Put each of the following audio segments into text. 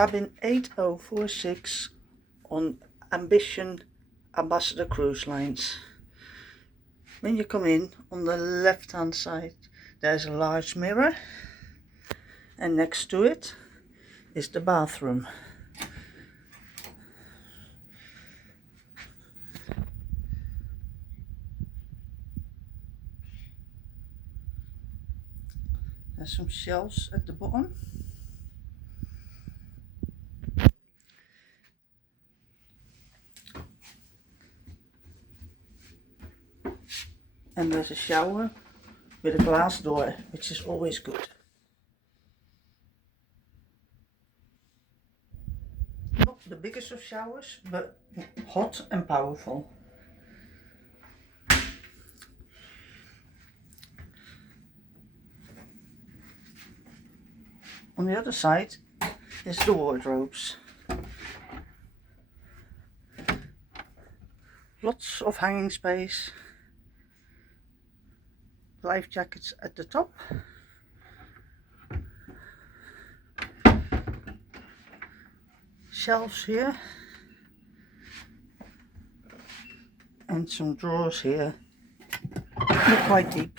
cabin 8046 on Ambition Ambassador Cruise Lines. When you come in, on the left hand side there's a large mirror, and next to it is the bathroom. There's some shelves at the bottom. And there's a shower with a glass door, which is always good. Not the biggest of showers, but hot and powerful. On the other side is the wardrobes. Lots of hanging space. Life jackets at the top. Shelves here. And some drawers here. Not quite deep.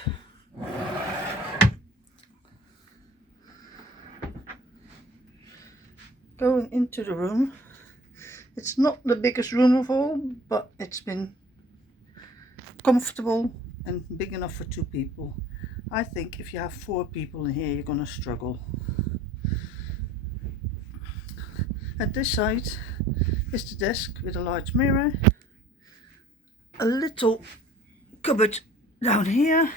Going into the room. It's not the biggest room of all, but it's been comfortable and big enough for 2 people. I think if you have 4 people in here, you're going to struggle. At this side is the desk with a large mirror, a little cupboard down here,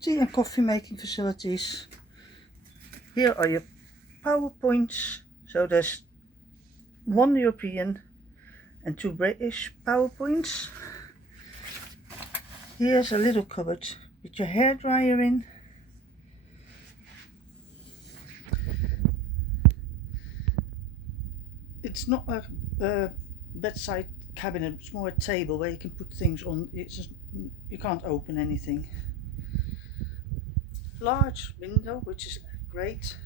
tea and coffee making facilities. Here are your PowerPoints. So there's 1 European and 2 British PowerPoints. Here's a little cupboard with your hairdryer in. It's not a bedside cabinet, it's more a table where you can put things on. It's just, you can't open anything. Large window, which is great,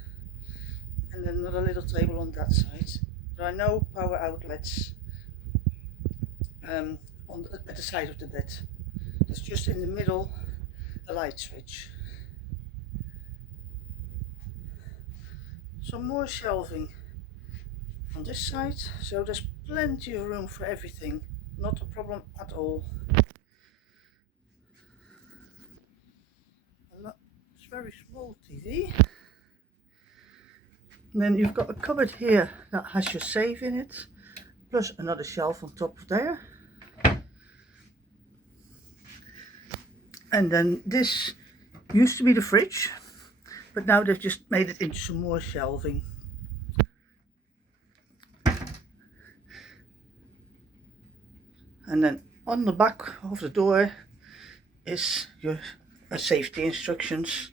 and then another little table on that side. There are no power outlets at the side of the bed. There's just in the middle a light switch. Some more shelving on this side, so there's plenty of room for everything. Not a problem at all. It's a very small TV. And then you've got a cupboard here that has your safe in it, plus another shelf on top of there. And then this used to be the fridge, but now they've just made it into some more shelving. And then on the back of the door is your safety instructions.